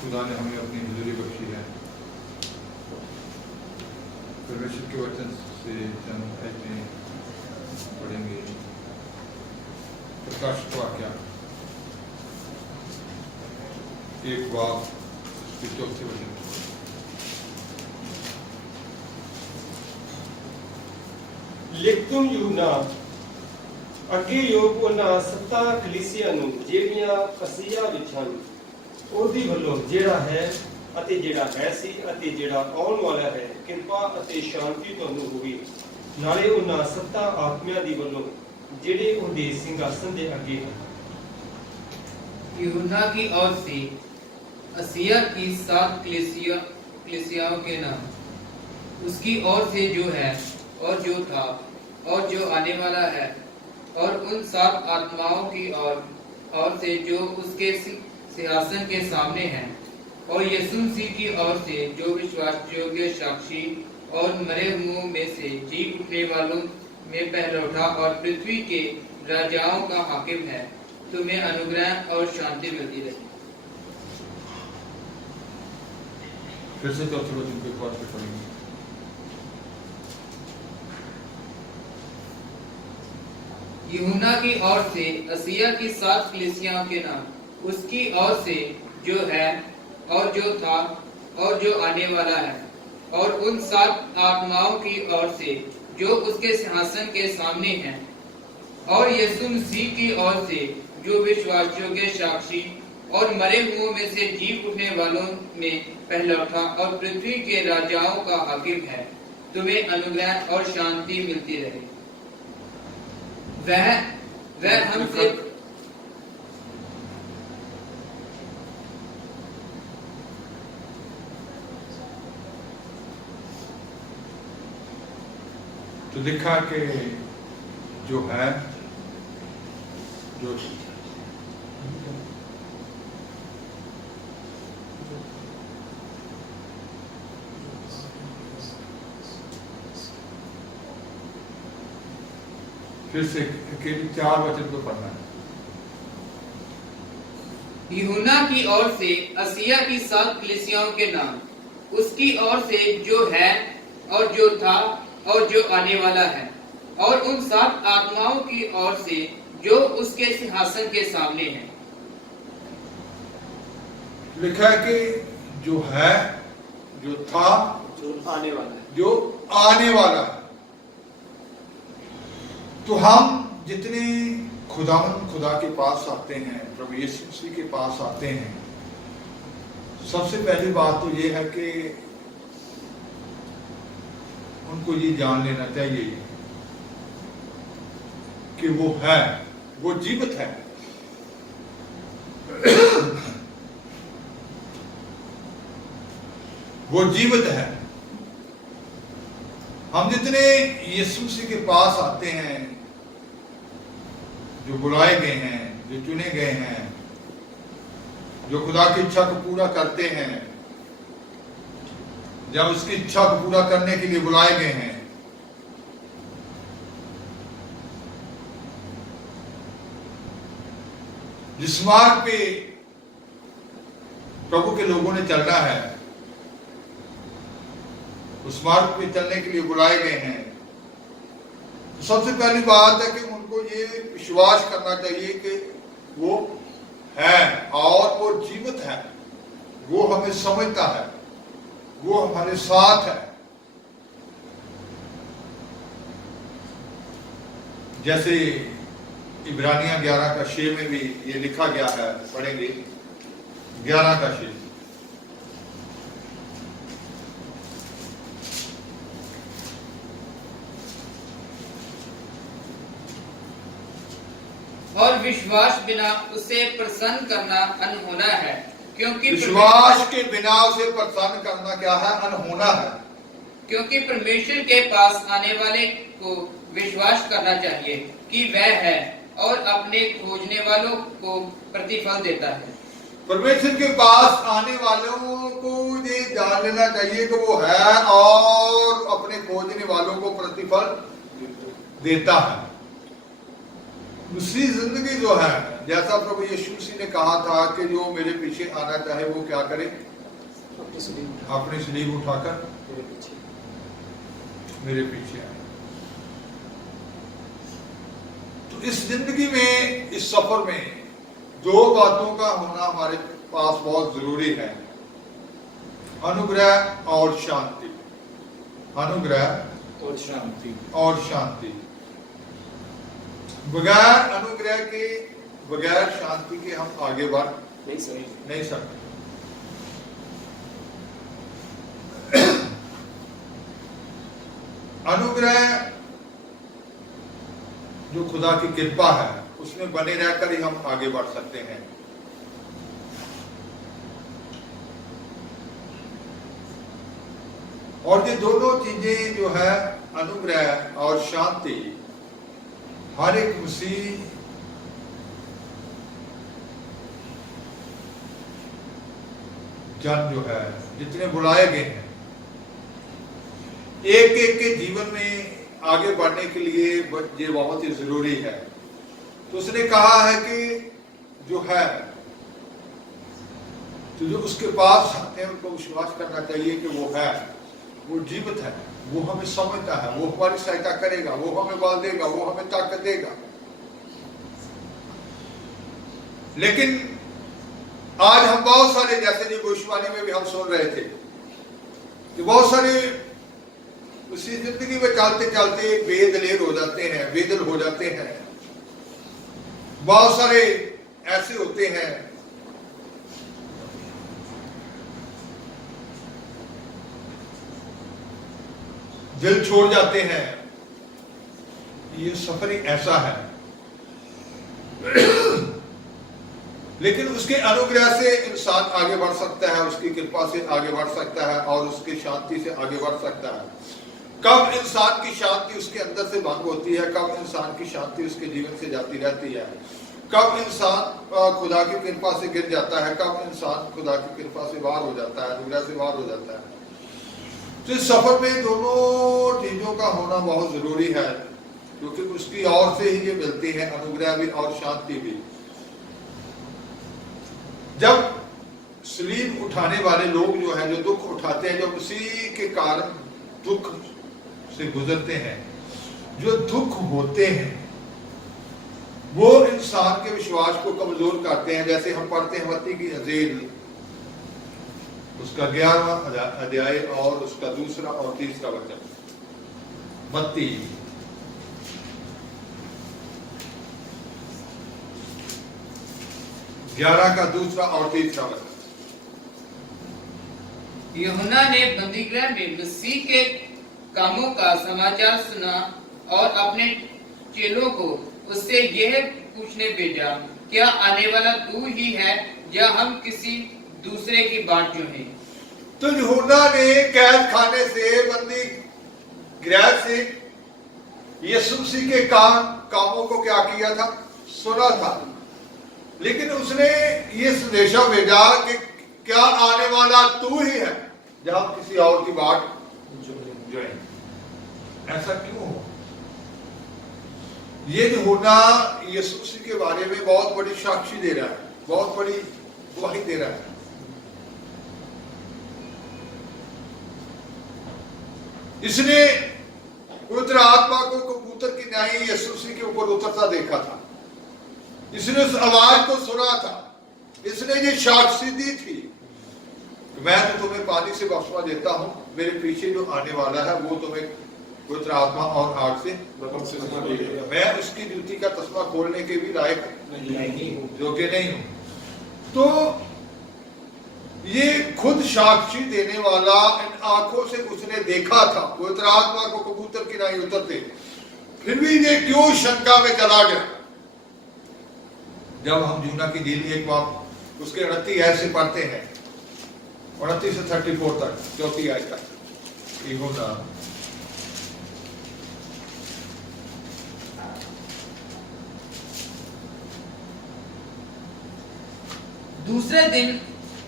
खुदा ने हमें अपनी हुजूरी बख्शी है। परमेश्वर के वचन से चंद आयतें पढ़ेंगे। प्रकाशित वाक्य 1 बाब उसके 4 वचन। ਲਿਖਤੁਮ ਯੂਹੰਨਾ ਅੱਗੇ ਯੋਗ ਉਹਨਾਂ ਸੱਤਾਂ ਕਲੀਸਿਆਂ ਨੂੰ ਜਿਹੜੀਆਂ ਅਸੀਆ ਵਿੱਚ ਹਨ, ਉਹਦੀ ਵੱਲੋਂ ਜਿਹੜਾ ਹੈ ਅਤੇ ਜਿਹੜਾ ਹੈ ਸੀ ਅਤੇ ਜਿਹੜਾ ਆਉਣ ਵਾਲਾ ਹੈ, ਕਿਰਪਾ ਅਤੇ ਸ਼ਾਂਤੀ ਤੁਹਾਨੂੰ ਹੋਵੇ। ਨਾਲੇ ਉਹਨਾਂ ਸੱਤਾਂ ਆਤਮਿਆਂ ਦੀ ਵੱਲੋਂ ਜਿਹੜੇ ਉਹਦੇ ਸਿੰਘਾਸਨ ਦੇ ਅੱਗੇ ਹਨ। यूहन्ना की ओर से असिया की 7 कलीसियाओं के नाम, उसकी ओर से जो है और जो था और जो आने वाला है, और उन 7 आत्माओं की ओर से जो उसके सिंहासन के सामने हैं, और यीशु मसीह की ओर से जो विश्वास योग्य साक्षी और मरे हुओं में से जी उठने वालों में पहला उठा और पृथ्वी के राजाओं का हाकिम है, तुम्हें अनुग्रह और शांति मिलती रहे। फिर से 4 वचन को एक बार फिर पढ़ेंगे। यूहन्ना की ओर से असिया की 7 कलीसियाओं के नाम, उसकी ओर से जो है और जो था और जो आने वाला है, और उन 7 आत्माओं की ओर से जो उसके सिंहासन के सामने हैं, और यीशु मसीह की ओर से जो विश्वास योग्य साक्षी और मरे हुओं में से जी उठने वालों में पहला उठा और पृथ्वी के राजाओं का हाकिम है, तुम्हें अनुग्रह और शांति मिलती रहे। वह हमसे तो लिखा कि जो है जो फिर से 4 वचन को पढ़ना है। यूहन्ना की ओर से असिया की 7 कलीसियाओं के नाम, उसकी ओर से जो है और जो था और जो आने वाला है, और उन 7 आत्माओं की ओर से जो उसके सिंहासन के सामने है। लिखा है कि जो है, जो था, जो आने वाला है, जो आने वाला है। तो हम जितने खुदा के पास आते हैं, प्रभु यीशु मसीह के पास आते हैं, सबसे पहली बात तो ये है कि उनको ये जान लेना चाहिए कि वो है, वो जीवित है। वो जीवित है। हम जितने यीशु मसीह के पास आते हैं, जो बुलाए गए हैं, जो चुने गए हैं, जो खुदा की इच्छा को पूरा करते हैं, जब उसकी इच्छा को पूरा करने के लिए बुलाए गए हैं, जिस मार्ग पे प्रभु के लोगों ने चलना है, उस मार्ग पे चलने के लिए बुलाए गए हैं, तो सबसे पहली बात है कि उनको ये विश्वास करना चाहिए कि वो है और वो जीवित है, वो हमें समझता है, वो हमारे साथ है। जैसे इब्रानिया 11:6 में भी ये लिखा गया है, पढ़ेंगे 11:6। और विश्वास बिना उसे प्रसन्न करना अनहोना है, क्योंकि विश्वास के बिना उसे प्रसन्न करना क्या है? अनहोना है। क्योंकि परमेश्वर के पास आने वाले को विश्वास करना चाहिए कि वह है और अपने खोजने वालों को प्रतिफल देता है। परमेश्वर के पास आने वालों को ये जान लेना चाहिए कि वो है और अपने खोजने वालों को प्रतिफल देता है। दूसरी जिंदगी जो है, जैसा प्रभु यीशु मसीह ने कहा था कि जो मेरे पीछे आना चाहे वो क्या करे, अपनी सलीब उठाकर मेरे पीछे आए। तो इस जिंदगी में, इस सफर में दो बातों का होना हमारे पास बहुत जरूरी है, अनुग्रह और शांति। अनुग्रह और शांति। बगैर अनुग्रह के, बगैर शांति के हम आगे बढ़ नहीं सकते। अनुग्रह जो खुदा की कृपा है उसमें बने रहकर ही हम आगे बढ़ सकते हैं। और ये दोनों चीजें जो है, अनुग्रह और शांति, हर एक मसीह जन जो है, जितने बुलाए गए हैं, एक एक के जीवन में आगे बढ़ने के लिए ये बहुत ही जरूरी है। तो उसने कहा है कि जो है, तो जो उसके पास आते हैं उनको विश्वास करना चाहिए कि वो है, वो जीवित है, वो हमें समझता है, वो हमारी सहायता करेगा, वो हमें बल देगा, वो हमें ताकत देगा। लेकिन आज हम बहुत सारे, जैसे जी भविष्यवाणी में भी हम सुन रहे थे कि बहुत सारे उसी जिंदगी में चलते चलते बेदलेर हो जाते हैं, बेदल हो जाते हैं। बहुत सारे ऐसे होते हैं दिल छोड़ जाते हैं। ये सफर ही ऐसा है। लेकिन उसके अनुग्रह से इंसान आगे बढ़ सकता है, उसकी कृपा से आगे बढ़ सकता है और उसकी शांति से आगे बढ़ सकता है। कब इंसान की शांति उसके अंदर से भंग होती है, कब इंसान की शांति उसके जीवन से जाती रहती है, कब इंसान खुदा की कृपा से गिर जाता है, कब इंसान खुदा की कृपा से बाहर हो जाता है, अनुग्रह से बाहर हो जाता है। तो इस सफर में दोनों चीजों का होना बहुत जरूरी है, क्योंकि उसकी ओर से ही ये मिलती है, अनुग्रह भी और शांति भी। जब सलीब उठाने वाले लोग जो है, जो दुख उठाते हैं, जो उसी के कारण दुख से गुजरते हैं, जो दुख होते हैं, वो इंसान के विश्वास को कमजोर करते हैं। जैसे हम पढ़ते हैं मत्ती की इंजील, उसका 11वां अध्याय और उसका 2 और 3 वचन। मत्ती 11 का 2 और 3 वचन। यूहन्ना ने बंदीगृह में मसीह के कामों का समाचार सुना और अपने चेलों को उससे यह पूछने भेजा, क्या आने वाला तू ही है या हम किसी दूसरे की बात जो है? तो यूहन्ना ने कैद खाने से, बंदी गृह से यीशु मसीह के कामों को क्या किया था, सुना था। लेकिन उसने ये संदेशा भेजा कि क्या आने वाला तू ही है या हम किसी और की बात जो है। ऐसा क्यों हो? ये यूहन्ना यीशु मसीह के बारे में बहुत बड़ी साक्षी दे रहा है, बहुत बड़ी गवाही दे रहा है। इसने पवित्र आत्मा को कबूतर की न्याय यीशु मसीह के ऊपर उतरता देखा था। इसने उस आवाज को सुना था। इसने ये साक्षी दी थी, मैं तो तुम्हें पानी से बपतिस्मा देता हूं, मेरे पीछे जो आने वाला है वो तुम्हें पवित्र आत्मा और आग से बपतिस्मा देगा। मैं उसकी जूती का तस्मा खोलने के भी लायक योग्य नहीं हूं। तो ये खुद साक्षी देने वाला, इन आंखों से उसने देखा था पवित्र आत्मा को कबूतर की नाई उतरते, फिर भी ये क्यों शंका में चला गया? जब हम यूहन्ना की इंजील एक बार उसके 29 ऐसे पढ़ते हैं, 29 से 34 तक, 4 आयत तक, यूहन्ना दूसरे दिन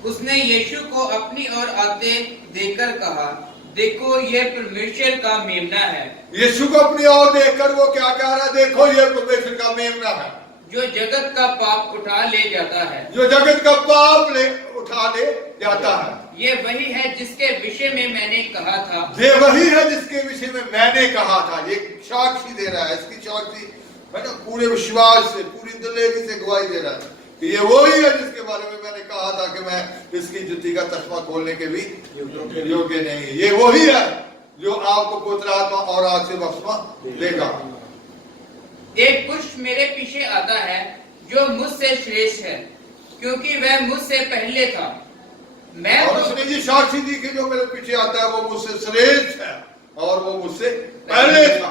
उसने यीशु को अपनी ओर आते देखकर कहा, देखो ये परमेश्वर का मेमना है यीशु को अपनी ओर देखकर वो क्या कह रहा है? देखो ये परमेश्वर का मेमना है जो जगत का पाप उठा ले जाता है। जो जगत का पाप उठा ले जाता है। ये वही है जिसके विषय में मैंने कहा था। ये वही है जिसके विषय में मैंने कहा था। ये साक्षी दे रहा है, इसकी साक्षी है ना, पूरे विश्वास से, पूरी दिलेरी से गवाही दे रहा है कि ये वही है जिसके बारे में मैंने कहा था कि मैं इसकी जुत्ती का तस्मा खोलने के भी योग्य नहीं। ये वही है जो आपको पवित्र आत्मा और आग से बपतिस्मा देगा। एक पुरुष मेरे पीछे आता है जो मुझसे श्रेष्ठ है, क्योंकि वह मुझसे पहले था। मैं और तो उसने ये साक्षी दी कि जो मेरे पीछे आता है वो मुझसे श्रेष्ठ है और वो मुझसे पहले था।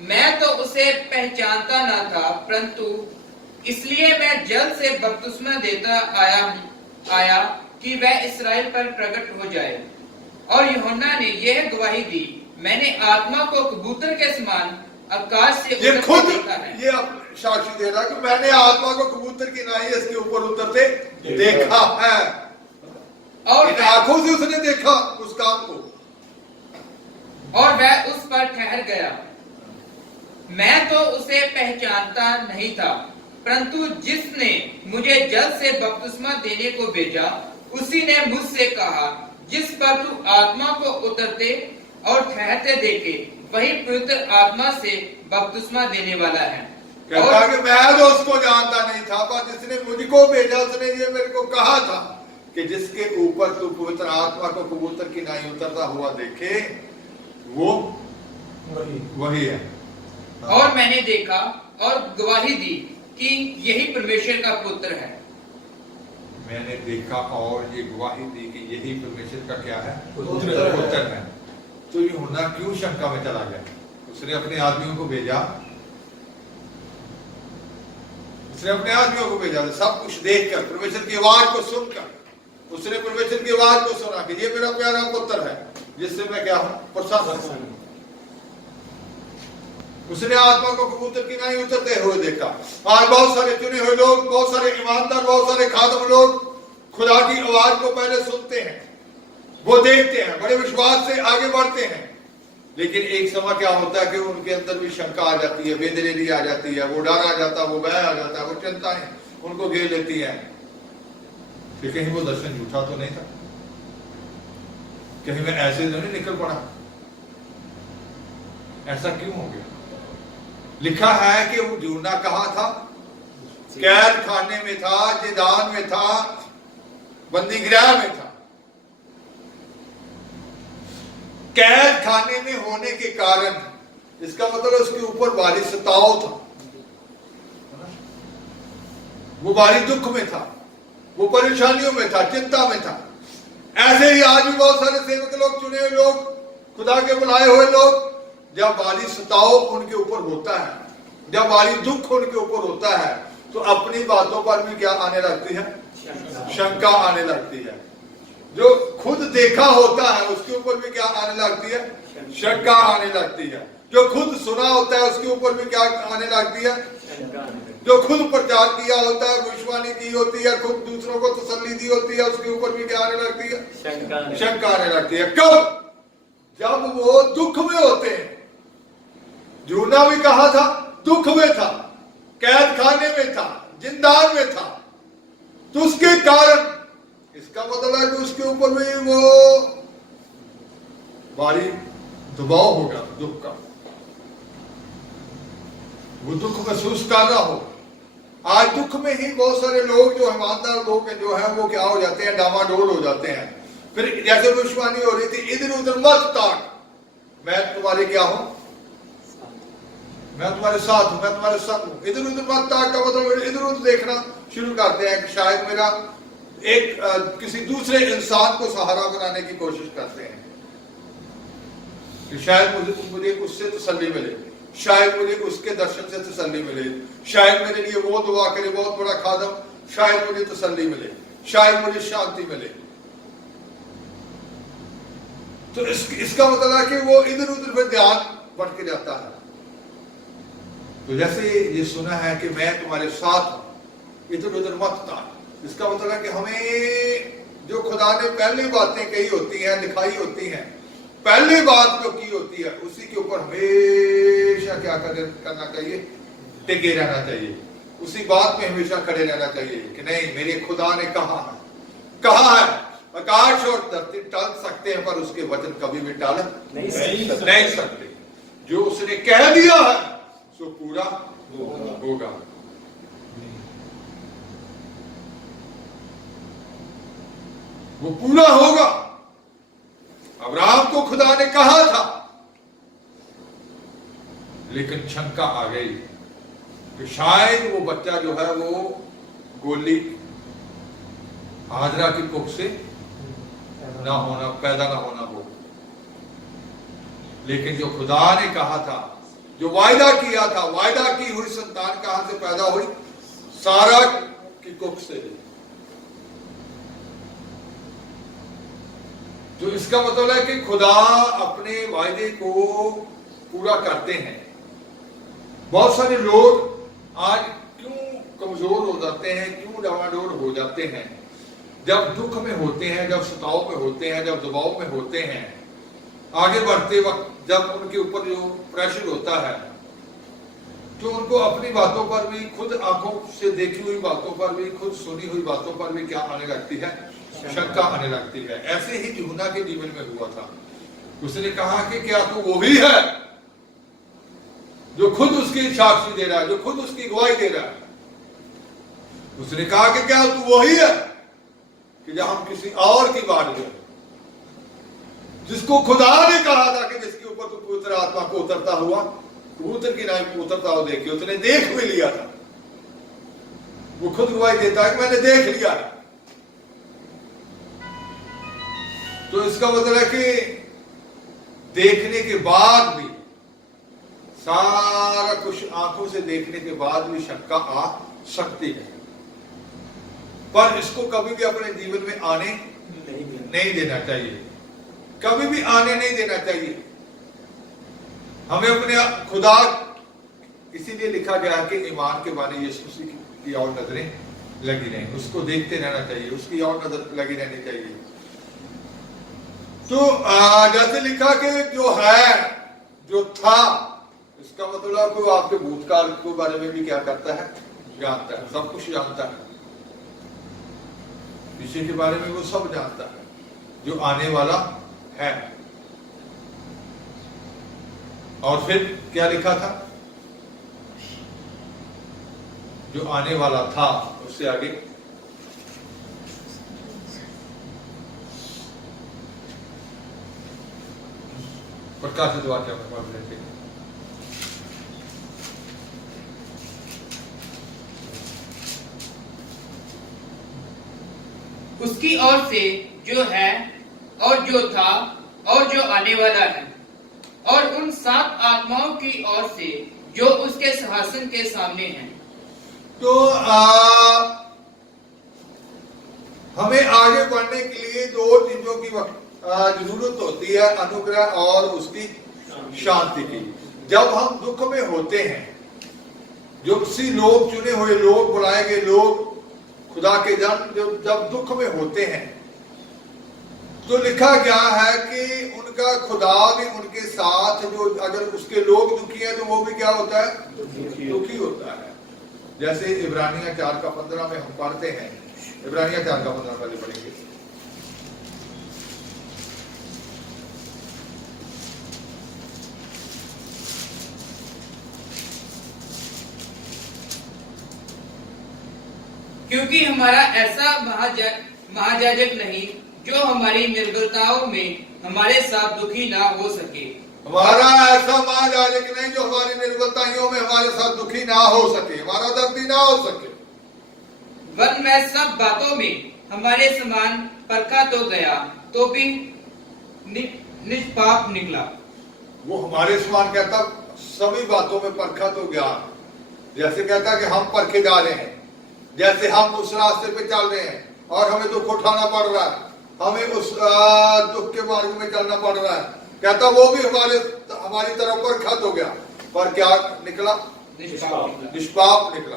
मैं तो उसे पहचानता न था, परंतु इसलिए मैं जल से बपतिस्मा देता आया कि वह इस्राएल पर प्रकट हो जाए। और यूहन्ना ने यह गवाही दी, मैंने आत्मा को कबूतर के समान आकाश से ये उतरते खुद देखा है। ये साक्षी दे रहा है कि मैंने आत्मा को कबूतर की नाई इसके ऊपर उतरते देखा है। और इन आंखों से उसने देखा उस काम को, और वह उस पर ठहर गया। मैं तो उसे पहचानता नहीं था, परंतु जिसने मुझे जल से बपतिस्मा देने को भेजा उसी ने मुझसे कहा, जिस पर तू आत्मा को उतरते और ठहरते देखे वही पवित्र आत्मा से बपतिस्मा देने वाला है। कहता है कि मैं तो उसको जानता नहीं था, पर जिसने मुझको भेजा उसने ये मेरे को कहा था कि जिसके ऊपर तू पवित्र आत्मा को कबूतर की नाई उतरता हुआ देखे वो वही है। और मैंने देखा और गवाही दी कि यही परमेश्वर का पुत्र है। मैंने देखा और ये गवाही दी कि यही परमेश्वर का क्या है? पुत्र है। तो यूहन्ना क्यों शंका में चला गया? उसने अपने आदमियों को भेजा, उसने अपने आदमियों को भेजा सब कुछ देखकर, परमेश्वर की आवाज को सुनकर उसने परमेश्वर की आवाज को सुना कि ये मेरा प्यारा पुत्र है जिससे मैं क्या हूं? प्रसन्न हूं। उसने आत्मा को कबूतर की नाई उतरते हुए देखा। आज बहुत सारे चुने हुए लोग, बहुत सारे ईमानदार, बहुत सारे खादम लोग खुदा की आवाज को पहले सुनते हैं, वो देखते हैं, बड़े विश्वास से आगे बढ़ते हैं, लेकिन एक समय क्या होता है कि उनके अंदर भी शंका आ जाती है, बेदलेरी आ जाती है, वो डर आ जाता है, वो भय आ जाता है, वो चिंताएं उनको घेर लेती है कि कहीं वो दर्शन झूठा तो नहीं था, कहीं मैं ऐसे तो नहीं निकल पड़ा, ऐसा क्यों हो गया? लिखा है कि वो यूहन्ना कहाँ था? कैद खाने में था, जिदान में था, बंदी गृह में था। कैद खाने में होने के कारण इसका मतलब उसके ऊपर भारी सताव था, वो भारी दुख में था, वो परेशानियों में था, चिंता में था। ऐसे ही आज भी बहुत सारे सेवक लोग, चुने हुए लोग, खुदा के बुलाए हुए लोग, जब भारी सताव उनके ऊपर होता है, जब भारी दुख उनके ऊपर होता है, तो अपनी बातों पर भी क्या आने लगती है? शंका आने लगती है। जो खुद देखा होता है उसके ऊपर भी क्या आने लगती है? शंका आने लगती है। जो खुद सुना होता है उसके ऊपर भी क्या आने लगती है? जो खुद प्रचार किया होता है, भविष्यवाणी की होती है, खुद दूसरों को तसल्ली दी होती है, उसके ऊपर भी क्या आने लगती है? शंका आने लगती है। कब? जब वो दुख में होते हैं। यूहन्ना भी कहा था, दुख में था, कैद खाने में था, जिंदान में था, तो उसके कारण इसका मतलब है कि उसके ऊपर भी वो भारी दबाव होगा, दुख का, वो दुख महसूस कर रहा हो। आज दुख में ही बहुत सारे लोग जो ईमानदार लोग हैं जो है वो क्या हो जाते हैं? डामाडोल हो जाते हैं। फिर जैसे भविष्यवाणी हो रही थी, इधर उधर मत ताक, मैं तुम्हारे क्या हूं? मैं तुम्हारे साथ हूं, मैं तुम्हारे संग हूं। इधर उधर मत ताक का मतलब इधर उधर देखना शुरू करते हैं कि शायद मेरा एक किसी दूसरे इंसान को सहारा बनाने की कोशिश करते हैं कि शायद मुझे उससे तसल्ली मिले, शायद मुझे उसके दर्शन से तसल्ली मिले, शायद मेरे लिए वो दुआ करे, बहुत बड़ा खादम, शायद मुझे तसल्ली मिले, शायद मुझे शांति मिले। तो इसका मतलब है कि वो इधर उधर में ध्यान भटक जाता है। तो जैसे ये सुना है कि मैं तुम्हारे साथ हूं, इधर उधर मत ताक, इसका मतलब है कि हमें जो खुदा ने पहले बातें कही होती हैं, दिखाई होती हैं, पहली बात जो की होती है उसी के ऊपर हमेशा क्या करना चाहिए, टिके रहना चाहिए, उसी बात में हमेशा खड़े रहना चाहिए कि नहीं, मेरे खुदा ने कहा है। आकाश और धरती टल सकते हैं पर उसके वचन कभी भी टल नहीं सकते। जो उसने कह दिया है सो पूरा होगा। वो पूरा होगा। अब्राहम को खुदा ने कहा था, लेकिन शंका आ गई कि शायद वो बच्चा जो है वो गोली हाजरा की कुख से पैदा ना होना हो। लेकिन जो खुदा ने कहा था, जो वायदा किया था, वायदा की हुई संतान कहां से पैदा हुई? सारा की कुख से। तो इसका मतलब है कि खुदा अपने वायदे को पूरा करते हैं। बहुत सारे लोग आज क्यों कमजोर हो जाते हैं, क्यों डावाडोल हो जाते हैं? जब दुख में होते हैं, जब सताव में होते हैं, जब दबाव में होते हैं, आगे बढ़ते वक्त जब उनके ऊपर जो प्रेशर होता है, तो उनको अपनी बातों पर भी, खुद आंखों से देखी हुई बातों पर भी, खुद सुनी हुई बातों पर भी क्या आने लगती है? शंका आने लगती है। ऐसे ही यूहन्ना के जीवन में हुआ था। उसने कहा कि क्या तू वही है जो खुद उसकी साक्षी दे रहा है, जो खुद उसकी गवाही दे रहा है? उसने कहा कि क्या तू वही है कि जब हम किसी और की बात करें, जिसको खुदा ने कहा था कि जिसके ऊपर तो पवित्र आत्मा को उतरता हुआ, कबूतर की नाई को उतरता हुआ देखिए, उसने देख भी लिया था। वो खुद गवाही देता है कि मैंने देख लिया है। तो इसका मतलब है कि देखने के बाद भी, सारा कुछ आंखों से देखने के बाद भी शंका आ सकती है, पर इसको कभी भी अपने जीवन में आने नहीं देना चाहिए, कभी भी आने नहीं देना चाहिए। हमें अपने खुदा, इसीलिए लिखा गया है कि ईमान के बारे यीशु मसीह की और नजरें लगी रहें, उसको देखते रहना चाहिए, उसकी और नजर लगी रहनी चाहिए। तो जैसे लिखा कि जो है, जो था, इसका मतलब कोई आपके भूतकाल के बारे में भी क्या करता है? जानता है, सब कुछ जानता है। पीछे के बारे में वो सब जानता है, जो आने वाला है। और फिर क्या लिखा था? जो आने वाला था, उससे आगे प्रकाशित वाक्य में पढ़ रहे थे। उसकी ओर से जो है और जो था और जो आने वाला है, और उन 7 आत्माओं की ओर से जो उसके सिंहासन के सामने हैं। तो हमें आगे बढ़ने के लिए 2 चीजों की जरूरत होती है, अनुग्रह और उसकी शांति की। जब हम दुख में होते हैं, जो किसी लोग, चुने हुए लोग, बुलाए गए लोग, खुदा के जन जब दुख में होते हैं, तो लिखा गया है कि उनका खुदा भी उनके साथ, जो अगर उसके लोग दुखी हैं तो वो भी क्या होता है? दुखी होता है। जैसे इब्रानिया 4:15 में हम पढ़ते हैं, इब्रानिया 4:15 पहले पढ़ेंगे। क्योंकि हमारा ऐसा महायाजक नहीं जो हमारी निर्बलताओं में हमारे साथ दुखी ना हो सके। हमारा ऐसा महायाजक नहीं जो हमारी निर्बलताओं में हमारे साथ दुखी ना हो सके, हमारा दर्दी ना हो सके। वन में सब बातों में हमारे समान परखा तो गया, तो भी निष्पाप निकला। वो हमारे समान कहता, सभी बातों में परखा तो गया। जैसे कहता कि हम परखे जा रहे हैं, जैसे हम उस रास्ते पे चल रहे हैं और हमें दुख उठाना पड़ रहा है, हमें उस दुख के मार्ग में चलना पड़ रहा है, कहता वो भी हमारी तरफ परखा तो गया, पर क्या निकला? निष्पाप निकला।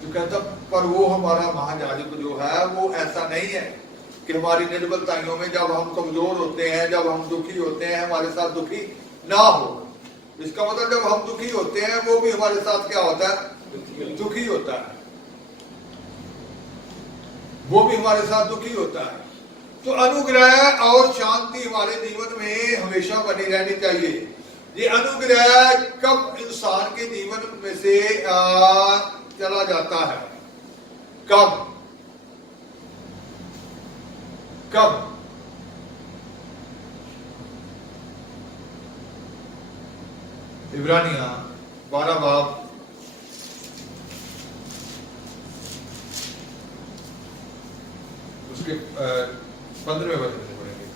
तो कहता पर वो हमारा महायाजक जो है वो ऐसा नहीं है, कि हमारी निर्बलताइयों में जब हम कमजोर होते हैं, जब हम दुखी होते हैं, हमारे साथ दुखी ना हो। इसका मतलब जब हम दुखी होते हैं वो भी हमारे साथ क्या होता है? दुखी होता है। वो भी हमारे साथ दुखी होता है। तो अनुग्रह और शांति हमारे जीवन में हमेशा बनी रहनी चाहिए। ये अनुग्रह कब इंसान के जीवन में से चला जाता है? कब? इब्रानिया 12 बाब उसके 15वें वचन से पढ़ेंगे।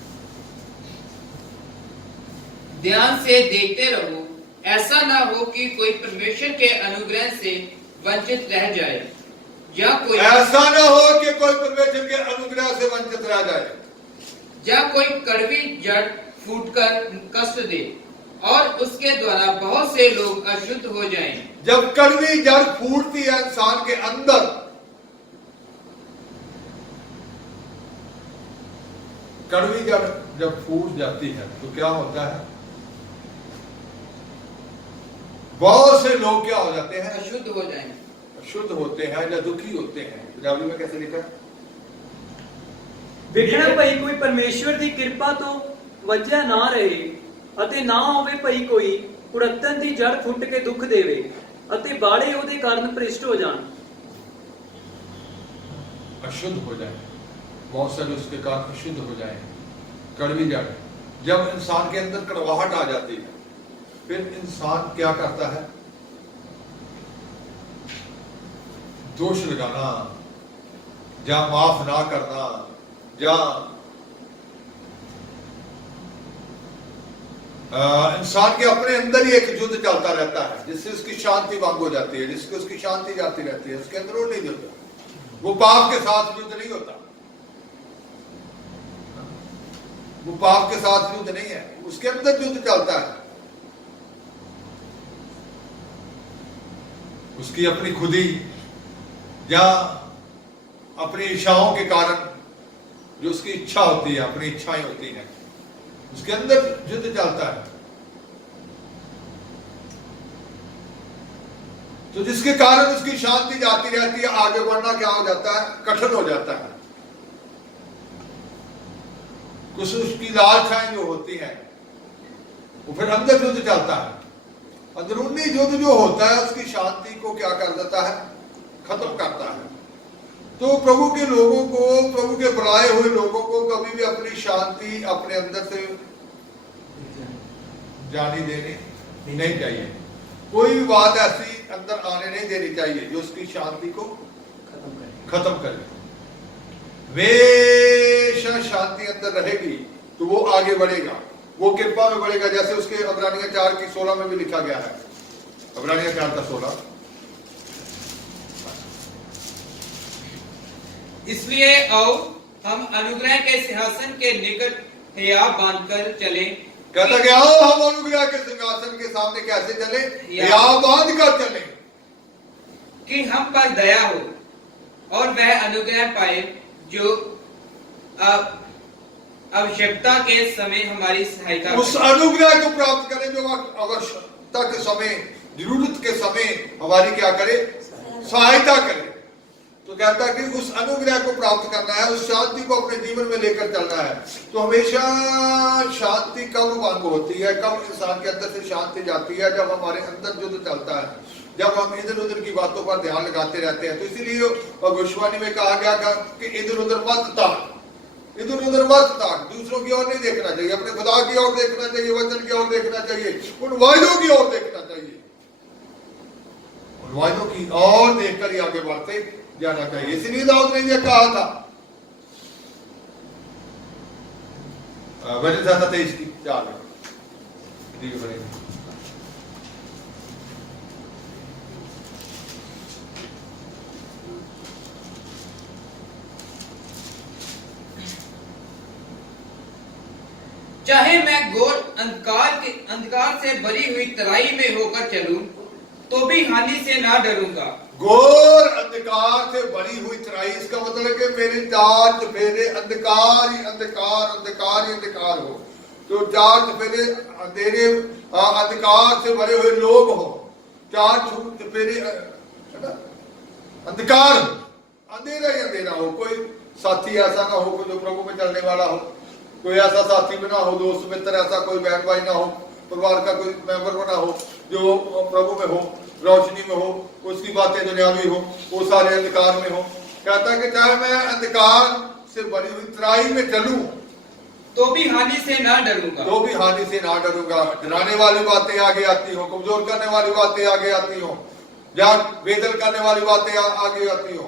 ध्यान से देखते रहो, ऐसा ना हो कि कोई परमेश्वर के अनुग्रह से वंचित रह जाए, या कोई ऐसा ना हो कि कोई परमेश्वर के अनुग्रह से वंचित रह जाए, या कोई कड़वी जड़ फूटकर कष्ट दे और उसके द्वारा बहुत से लोग अशुद्ध हो जाएं। जब कड़वी जड़ फूटती है इंसान के अंदर, कड़वी जड़ जब फूट जाती है तो क्या होता है? बहुत से लोग क्या हो जाते हैं? अशुद्ध हो जाएं। अशुद्ध होते हैं या दुखी होते हैं। पंजाबी में कैसे लिखा है? ਵੇਖਣਾ ਭਈ ਕੋਈ ਪਰਮੇਸ਼ਵਰ ਦੀ ਕਿਰਪਾ ਤੋਂ ਵਜ੍ਹਾ ਨਾ ਰਹੇ ਅਤੇ ਨਾ ਹੋਵੇ ਭਈ ਕੋਈ ਕੁੜੱਤਣ ਦੀ ਜੜ ਫੁੱਟ ਕੇ ਦੁੱਖ ਦੇਵੇ ਅਤੇ ਬਾੜੇ ਉਹਦੇ ਕਾਰਨ ਭ੍ਰਿਸ਼ਟ ਹੋ ਜਾਣ। अशुद्ध हो जाए, बहुत सारे उसके कारण अशुद्ध हो जाए। कड़वी जड़, जब इंसान के अंदर कड़वाहट आ जाती है फिर इंसान क्या करता है? दोष लगाना, या माफ ना करना, या इंसान के अपने अंदर ही एक युद्ध चलता रहता है जिससे उसकी शांति भंग हो जाती है, जिससे उसकी शांति जाती रहती है। उसके अंदर वो नहीं होता, वो पाप के साथ युद्ध नहीं होता, वो पाप के साथ युद्ध नहीं है, उसके अंदर युद्ध चलता है। उसकी अपनी खुदी या अपनी इच्छाओं के कारण जो उसकी इच्छा होती है, अपनी इच्छाएं होती हैं, उसके अंदर युद्ध चलता है। तो जिसके कारण उसकी शांति जाती रहती है, आगे बढ़ना क्या हो जाता है? कठिन हो जाता है। कुछ उसकी लालसाएं जो होती हैं वो फिर अंदर युद्ध चलता है। अंदरूनी युद्ध जो होता है उसकी शांति को क्या कर देता है? खत्म करता है। तो प्रभु के लोगों को, प्रभु के बुलाए हुए लोगों को कभी भी अपनी शांति अपने अंदर से जाने देनी नहीं चाहिए। कोई भी बात ऐसी अंदर आने नहीं देनी चाहिए जो उसकी शांति को खत्म करे। हमेशा शांति अंदर रहेगी तो वो आगे बढ़ेगा, वो कृपा में बढ़ेगा। जैसे उसके इब्रानिया 4:16 में भी लिखा गया है। इब्रानिया 4:16, इसलिए आओ हम अनुग्रह के सिंहासन के निकट हिया बांधकर चले। कहता गया हम अनुग्रह के सिंहासन के सामने कैसे चले? हिया बांध कर चले कि हम पर दया हो और वह अनुग्रह पाए जो आवश्यकता के समय हमारी सहायता करे। उस अनुग्रह को प्राप्त करें जो आवश्यकता के समय, जरूरत के समय हमारी क्या करे? सहायता करे। तो कहता है कि उस अनुग्रह को प्राप्त करना है, उस शांति को अपने जीवन में लेकर चलना है। तो हमेशा शांति कब भंग होती है, कब इंसान के अंदर से शांति जाती है? जब हमारे अंदर युद्ध चलता है, जब हम इधर उधर की बातों पर ध्यान लगाते रहते हैं। तो इसीलिए भविष्यवाणी में कहा गया कि इधर उधर मत ताक, इधर उधर मत ताक। दूसरों की ओर नहीं देखना चाहिए, अपने खुदा की ओर देखना चाहिए, वचन की ओर देखना चाहिए, उन वायदों की ओर देखना चाहिए, उन वायदों की ओर देखकर ही आगे बढ़ते जाना चाहिए। इसलिए दाऊद ने यह कहा था, वचन 23:4 चाहे मैं घोर अंधकार से भरी हुई तराई में होकर चलूं तो भी हानि से ना डरूंगा। घोर अंधकार से भरी हुई तराई, इसका मतलब है कि मेरी चार चफेरे अंधकार ही अंधकार, अंधकार ही अंधकार हो। तो चार चफेरे अंधेरे अंधकार से भरे हुए लोग हो, चार चफेरे अंधकार हो, अंधेरा ही अंधेरा हो। कोई साथी ऐसा ना हो जो प्रभु में चलने वाला हो, कोई ऐसा साथी भी ना हो, दोस्त मित्र ऐसा कोई बहन भाई ना हो, परिवार का कोई मेंबर बना हो जो प्रभु में हो, रोशनी में हो, उसकी बातें दुनियावी हो, वो सारे अंधकार में हो। कहता है कि चाहे मैं अंधकार से भरी हुई तराई में चलूं तो भी हानि से ना डरूंगा, तो भी हानि से ना डरूंगा। डराने वाली बातें आगे आती हो, कमजोर करने वाली बातें आगे आती हो, या बेदल करने वाली बातें आगे आती हो,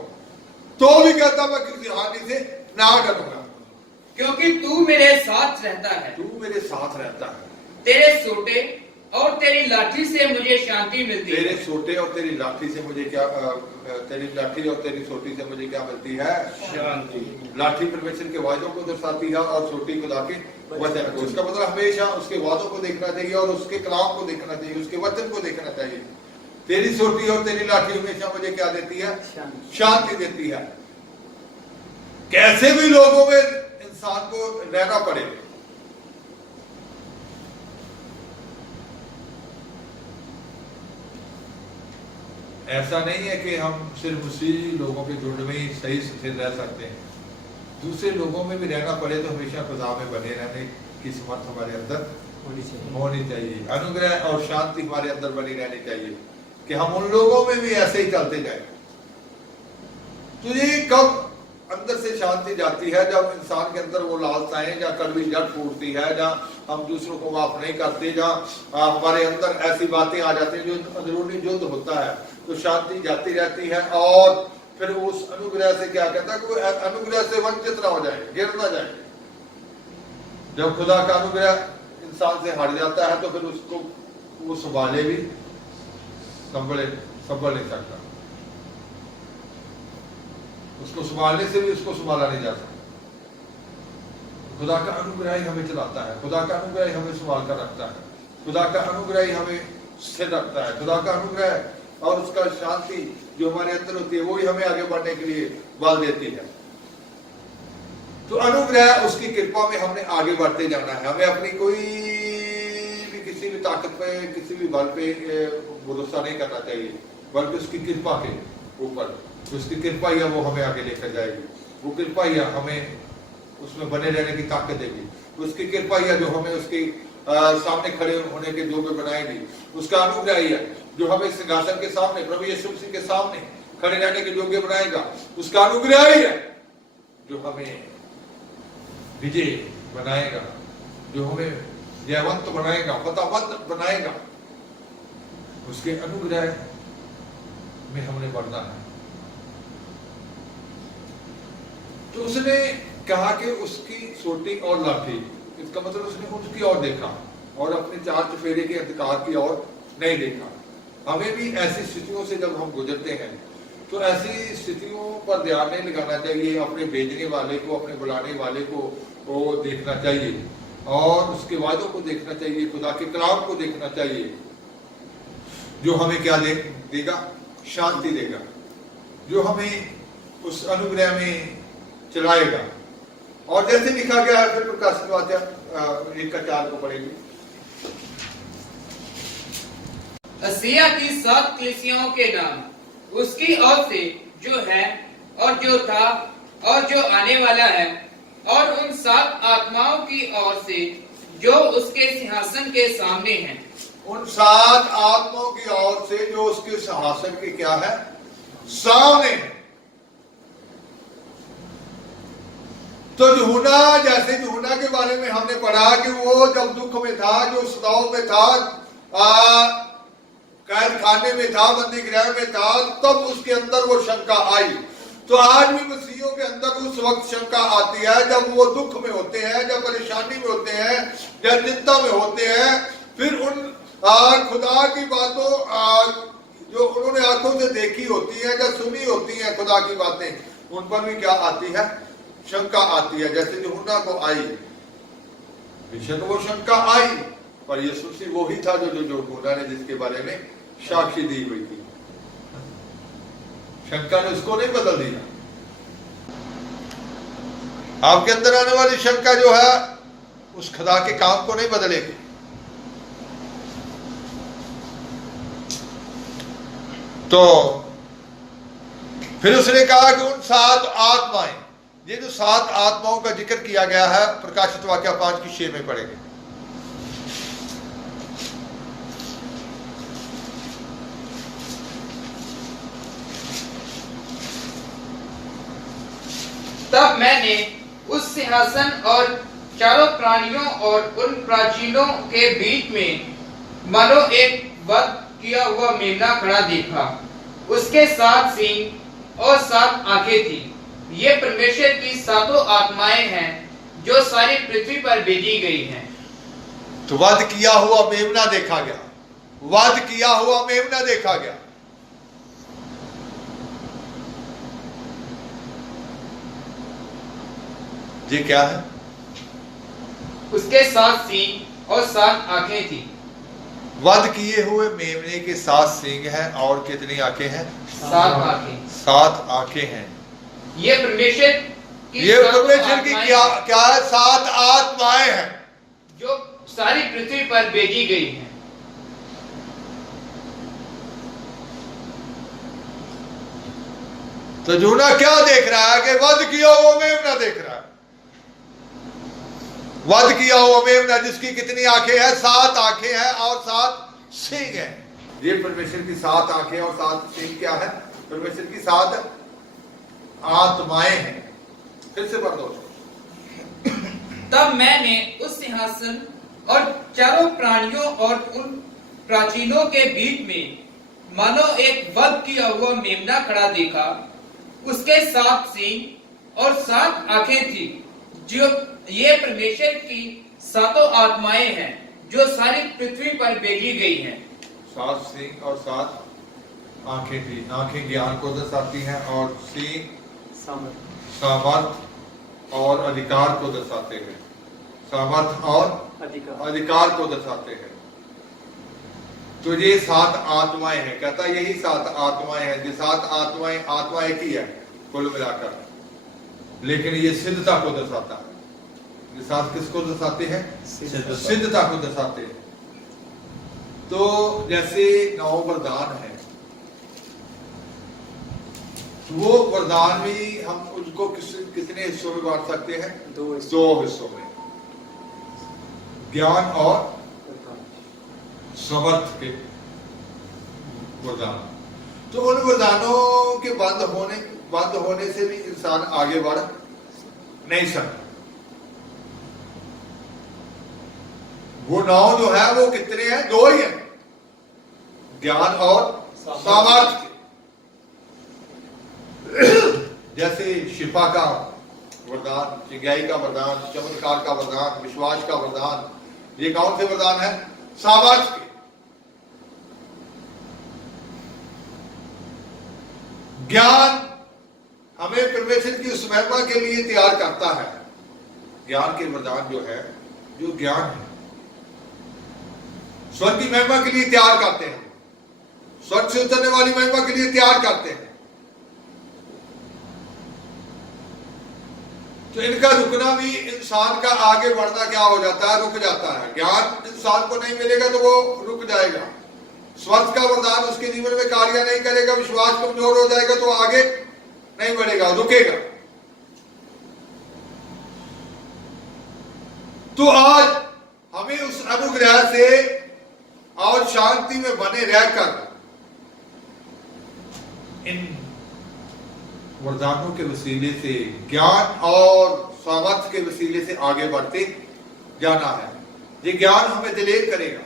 तो भी कहता मैं किसी हानि से ना डरूंगा, क्योंकि तू मेरे साथ रहता है। तू मेरे साथ रहता है। तेरे सोटे और तेरी लाठी से मुझे शांति मिलती है। तेरे सोटे और तेरी लाठी से मुझे क्या तेरी लाठी और तेरी सोटी से मुझे क्या मिलती है? शांति। लाठी परमेश्वर के वादों को दर्शाती है और सोटी खुदा के वचन को। इसका मतलब हमेशा उसके वादों को देखना चाहिए और उसके कलाम को देखना चाहिए, उसके वचन को देखना चाहिए। तेरी सोटी और तेरी लाठी हमेशा मुझे क्या देती है? शांति देती है। कैसे भी लोगों में इंसान को रहना पड़े, ऐसा नहीं है कि हम सिर्फ उसी लोगों के झुंड में ही सही स्थिर रह सकते हैं। दूसरे लोगों में भी रहना पड़े तो हमेशा खुदा में बने रहने की समर्थ हमारे अंदर होनी चाहिए। अनुग्रह और शांति हमारे अंदर बनी रहनी चाहिए कि हम उन लोगों में भी ऐसे ही चलते जाए। तो ये कब अंदर से शांति जाती है? जब इंसान के अंदर वो लालसाएं या कड़वी जड़ फूटती है, जहाँ हम दूसरों को माफ नहीं करते, जहाँ हमारे अंदर ऐसी बातें आ जाती हैं जो अंदरूनी युद्ध होता है, तो शांति जाती रहती है। और फिर उस अनुग्रह से क्या कहता है कि वो अनुग्रह से वंचित ना हो जाए, गिर ना जाए। जब खुदा का अनुग्रह इंसान से हट जाता है तो फिर उसको वो संभाले भी संभल नहीं सकता, उसको संभालने से भी उसको संभाला नहीं जा सकता। खुदा का अनुग्रह ही हमें चलाता है, खुदा का अनुग्रह ही हमें संभाल कर रखता है, खुदा का अनुग्रह ही हमें स्थिर रखता है। खुदा का अनुग्रह और उसका शांति जो हमारे अंदर होती है वो ही हमें आगे बढ़ने के लिए बल देती है। तो अनुग्रह उसकी कृपा में हमने आगे बढ़ते जाना है। हमें अपनी कोई भी किसी भी ताकत पे, किसी भी बल पे भरोसा नहीं करना चाहिए, बल्कि उसकी कृपा के ऊपर, उसकी कृपा ही वो हमें आगे लेकर जाएगी। वो कृपा ही हमें उसमें बने रहने की ताकत देगी। उसकी कृपा ही जो हमें उसके सामने खड़े होने के योग्य बनाएगी। उसका अनुग्रह ही है जो हमें सिंहासन के सामने, प्रभु यीशु मसीह के सामने खड़े रहने के योग्य बनाएगा। उसका अनुग्रह ही है जो हमें विजय बनाएगा, जो हमें जयवंत बनाएगा, फतेहवंत बनाएगा। उसके अनुग्रह में हमने बढ़ना है। तो उसने कहा कि उसकी सोटी और लाठी, इसका मतलब उसने उसकी ओर देखा और अपने चार चफेरे के अंधकार की ओर नहीं देखा। हमें भी ऐसी स्थितियों से जब हम गुजरते हैं तो ऐसी स्थितियों पर ध्यान नहीं लगाना चाहिए। अपने भेजने वाले को, अपने बुलाने वाले को वो देखना चाहिए और उसके वादों को देखना चाहिए, खुदा के कलाम को देखना चाहिए जो हमें क्या देगा? शांति देगा, जो हमें उस अनुग्रह में चलाएगा। और जैसे लिखा गया है, फिर प्रकाशित वाक्य 1:4 को पढ़ेंगे। असिया की 7 कलीसियाओं के नाम, उसकी ओर से जो है और जो था और जो आने वाला है, और उन 7 आत्माओं की ओर से जो उसके सिंहासन के सामने हैं। उन 7 आत्माओं की ओर से जो उसके सिंहासन के क्या है? सामने है। तो यूहन्ना, जैसे यूहन्ना के बारे में हमने पढ़ा कि वो जब दुख में था, जो सताव में था, कैद खाने में था, बंदी गृह में था, तब उसके अंदर वो शंका आई। तो आज भी मसीहियों के अंदर उस वक्त शंका आती है जब वो दुख में होते हैं, जब परेशानी में होते हैं, जब चिंता में होते हैं। फिर उन खुदा की बातों जो उन्होंने आंखों से देखी होती है, जब सुनी होती है खुदा की बातें, उन पर भी क्या आती है? शंका आती है। जैसे यूहन्ना को आई, बेशक वो शंका आई, पर यीशु मसीह वो ही था जो यूहन्ना ने जिसके बारे में साक्षी दी हुई थी। शंका ने उसको नहीं बदल दिया। आपके अंदर आने वाली शंका जो है उस खुदा के काम को नहीं बदलेगी। तो फिर उसने कहा कि उन 7 आत्माएं, ये जो 7 आत्माओं का जिक्र किया गया है प्रकाशित वाक्य 5:6 में पढ़ेंगे। तब मैंने उस सिंहासन और चारों प्राणियों और उन प्राचीनों के बीच में मानो एक वध किया हुआ मेमना खड़ा देखा। उसके 7 सींग और 7 आंखें थी। ये परमेश्वर की 7 आत्माएं हैं जो सारी पृथ्वी पर भेजी गई हैं। तो वध किया हुआ मेमना देखा गया, वध किया हुआ मेमना देखा गया। ये क्या है? उसके 7 सींग और 7 आंखें थी। वध किए हुए मेमने के 7 सींग हैं और कितनी आंखें हैं? 7 आंखें। 7 आंखें हैं। ये परमेश्वर की ये सातों परमेश्वर की आत्माएं क्या है? 7 आत्माएं हैं जो सारी पृथ्वी पर भेजी गई हैं। तो जूना क्या देख रहा है कि वध किया हुआ मेमना देख रहा है। वध किया हुआ मेमना जिसकी कितनी आंखें हैं? 7 आंखें हैं और 7 सींग हैं। ये परमेश्वर की 7 आंखें और 7 सींग क्या है? परमेश्वर की 7 आत्माएं हैं। फिर से पढ़ दो। तब मैंने उस सिंहासन और चारों प्राणियों और उन प्राचीनों के बीच में मानो एक वध किया हुआ मेमना खड़ा देखा। उसके 7 सींग और 7 आंखें थी। जो ये परमेश्वर की 7 आत्माएं हैं जो सारी पृथ्वी पर भेजी गई हैं। 7 सींग और 7 आंखें थी। आंखें ज्ञान को दर्शाती हैं और सींग सामर्थ और अधिकार को दर्शाते हैं। सामर्थ और अधिकार को दर्शाते हैं। तो ये 7 आत्माएं हैं। कहता यही 7 आत्माएं हैं। ये 7 आत्माएं, आत्मा एक ही है कुल मिलाकर, लेकिन ये सिद्धता को दर्शाता है। ये 7 किसको दर्शाते हैं? सिद्धता को दर्शाते हैं। तो जैसे 9 वरदान है, वो वरदान भी हम उनको कितने हिस्सों में बांट सकते हैं? 2 हिस्सों में। ज्ञान और समर्थ के वरदान। तो उन वरदानों के बंद होने से भी इंसान आगे बढ़ नहीं सकता। वो 9 जो है वो कितने हैं? 2 ही हैं, ज्ञान और सामर्थ्य के। जैसे शिफा का वरदान, चिंगाई का वरदान, चमत्कार का वरदान, विश्वास का वरदान, ये कौन से वरदान है? सामर्थ्य के। ज्ञान हमें परमेश्वर की उस महिमा के लिए तैयार करता है। ज्ञान के वरदान जो है, जो ज्ञान है, स्वर्ग की महिमा के लिए तैयार करते हैं। स्वर्ग से उतरने वाली महिमा के लिए तैयार करते हैं। तो इनका रुकना भी इंसान का आगे बढ़ना क्या हो जाता है? रुक जाता है। ज्ञान इंसान को नहीं मिलेगा तो वो रुक जाएगा। स्वर्ग का वरदान उसके जीवन में कार्य नहीं करेगा, विश्वास कमजोर हो जाएगा तो आगे नहीं बढ़ेगा, रुकेगा। तो आज हमें उस अनुग्रह से और शांति में बने रहकर इन वरदानों के वसीले से, ज्ञान और सामर्थ्य के वसीले से आगे बढ़ते जाना है। ये ज्ञान हमें दिलेर करेगा,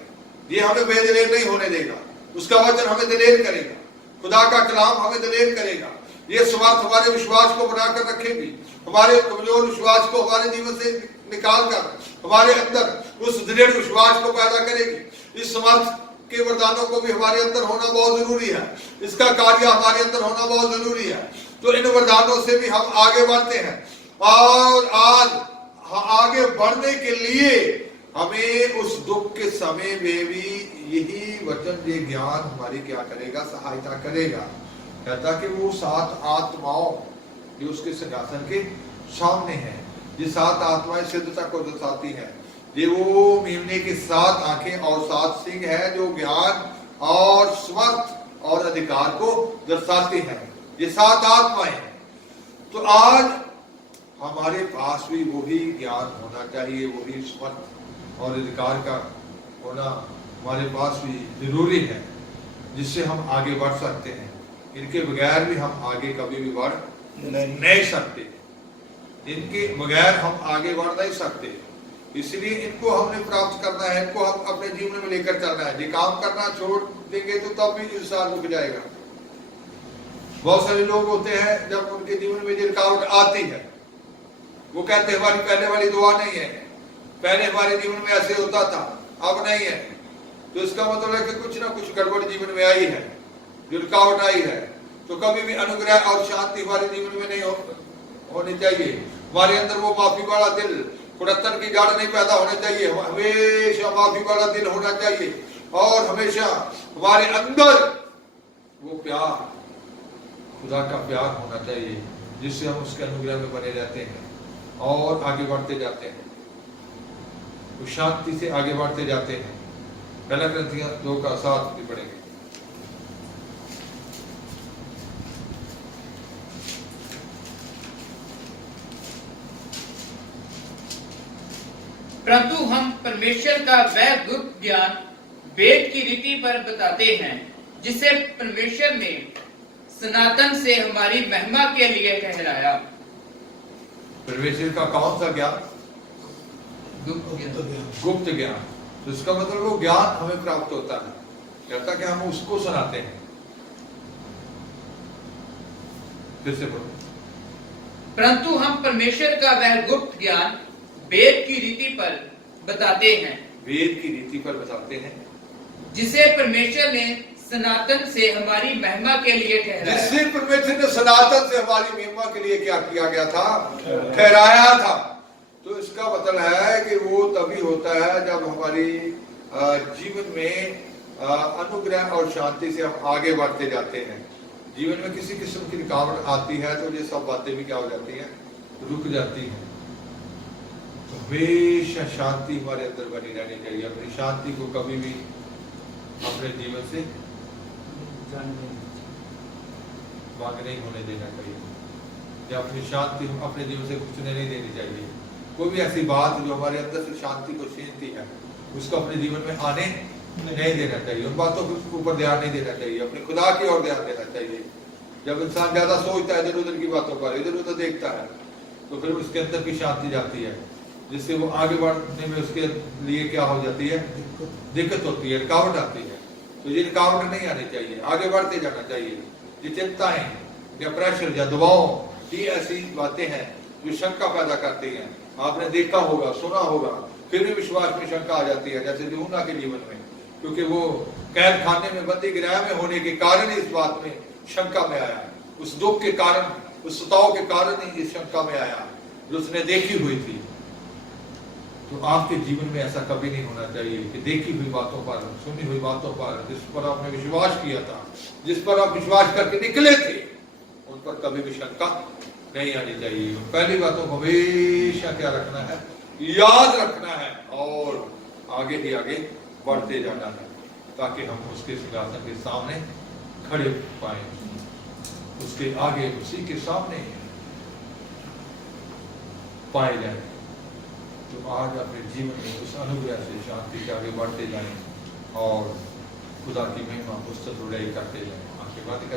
ये हमें बेदिलेर नहीं होने देगा। उसका वचन हमें दिलेर करेगा, खुदा का कलाम हमें दिलेर करेगा। ये समर्थ हमारे विश्वास को बनाकर रखेगी, हमारे कमजोर विश्वास को हमारे जीवन से निकाल कर हमारे अंदर उस दृढ़ विश्वास को पैदा करेगी। इस समर्थ के वरदानों को भी हमारे अंदर होना बहुत जरूरी है, इसका कार्य हमारे अंदर होना बहुत जरूरी है। तो इन वरदानों से भी हम आगे बढ़ते हैं और आज आगे बढ़ने के लिए हमें उस दुख के समय में भी यही वचन, ये ज्ञान हमारी क्या करेगा? सहायता करेगा। कहता कि वो 7 आत्माओं जो उसके सिंहासन के सामने हैं, ये 7 आत्माएं सिद्धता को दर्शाती हैं। ये वो मेमने की 7 आंखें और 7 सिंह है जो ज्ञान और समर्थ और अधिकार को दर्शाती हैं। ये 7 आत्माएं हैं। तो आज हमारे पास भी वही ज्ञान होना चाहिए, वही समर्थ और अधिकार का होना हमारे पास भी जरूरी है, जिससे हम आगे बढ़ सकते हैं। इनके बगैर भी हम आगे कभी भी बढ़ नहीं सकते, इनके बगैर हम आगे बढ़ नहीं सकते। इसलिए इनको हमने प्राप्त करना है, इनको हम अपने जीवन में लेकर चलना है। ये काम करना छोड़ देंगे तो तब भी इंसान रुक जाएगा। बहुत सारे लोग होते हैं जब उनके जीवन में ये रुकावट आती है, वो कहते हैं हमारी पहले वाली दुआ नहीं है, पहले हमारे जीवन में ऐसे होता था, अब नहीं है। तो इसका मतलब है कि कुछ ना कुछ गड़बड़ जीवन में आई है, जो रुकावट आई है। तो कभी भी अनुग्रह और शांति हमारे जीवन में नहीं होनी चाहिए। हमारे अंदर वो माफी वाला दिल, कुड़त्तन की जड़ नहीं पैदा होने चाहिए। हमेशा माफी वाला दिल होना चाहिए और हमेशा हमारे अंदर वो प्यार, खुदा का प्यार होना चाहिए, जिससे हम उसके अनुग्रह में बने रहते हैं और आगे बढ़ते जाते हैं, तो शांति से आगे बढ़ते जाते हैं। पहला ग्रंथियां 2:7 भी पढ़ेंगे। परंतु हम परमेश्वर का वह गुप्त ज्ञान वेद की रीति पर बताते हैं, जिसे परमेश्वर ने सनातन से हमारी महिमा के लिए ठहराया। परमेश्वर का कौन सा ज्ञान? गुप्त ज्ञान। गुप्त ज्ञान। तो इसका मतलब वो ज्ञान हमें प्राप्त होता है, कहता कि हम उसको सुनाते हैं। फिर से बोलो। परंतु हम परमेश्वर का वह गुप्त ज्ञान वेद की रीति पर बताते हैं, वेद की रीति पर बताते हैं, जिसे परमेश्वर ने सनातन से हमारी महिमा के लिए ठहराया। जिससे परमेश्वर ने सनातन से हमारी महिमा के लिए क्या किया गया था? ठहराया था। तो इसका मतलब है कि वो तभी होता है जब हमारी जीवन में अनुग्रह और शांति से हम आगे बढ़ते जाते हैं। जीवन में किसी किस्म की रुकावट आती है तो ये सब बातें भी क्या हो जाती हैं? रुक जाती हैं। तो हमेशा शांति हमारे अंदर बनी रहनी चाहिए। अपनी शांति को कभी भी अपने जीवन से मांग नहीं होने देना चाहिए, या अपनी शांति अपने जीवन से कुछ नहीं देनी चाहिए। कोई भी ऐसी बात जो हमारे अंदर से शांति को छीनती है, उसको अपने जीवन में आने नहीं देना चाहिए। उन बातों के ऊपर ध्यान नहीं देना चाहिए, अपने खुदा की ओर ध्यान देना चाहिए। जब इंसान ज्यादा सोचता है इधर उधर की बातों पर, इधर उधर देखता है, तो फिर उसके अंदर की शांति जाती है, जिससे वो आगे बढ़ने में उसके लिए क्या हो जाती है? दिक्कत होती है, रुकावट आती है। तो ये रुकावट नहीं आनी चाहिए, आगे बढ़ते जाना चाहिए। ये चिंताएं या प्रेशर या दबाव, ये ऐसी बातें हैं जो शंका पैदा करती हैं। आपने देखा होगा, सुना होगा, फिर भी विश्वास में शंका आ जाती है, जैसे यूहन्ना के जीवन में, क्योंकि वो कैद खाने में, बंदी गृह में होने के कारण इस बात में शंका में आया। उस दुख के कारण, उस सताव के कारण ही इस शंका में आया जो उसने देखी हुई थी। तो आपके जीवन में ऐसा कभी नहीं होना चाहिए कि देखी हुई बातों पर, सुनी हुई बातों पर, जिस पर आपने विश्वास किया था, जिस पर आप विश्वास करके निकले थे, उन पर कभी भी शंका नहीं आनी चाहिए। पहली बातों को हमेशा क्या रखना है? याद रखना है और आगे ही आगे बढ़ते जाना है, ताकि हम उसके सिंहासन के सामने खड़े पाए, उसके आगे, उसी के सामने पाए जाए। तो आज अपने जीवन में उस अनुग्रह से शांति के आगे बढ़ते जाएं और खुदा की महिमा पुस्तक करते जाएं। आशीर्वाद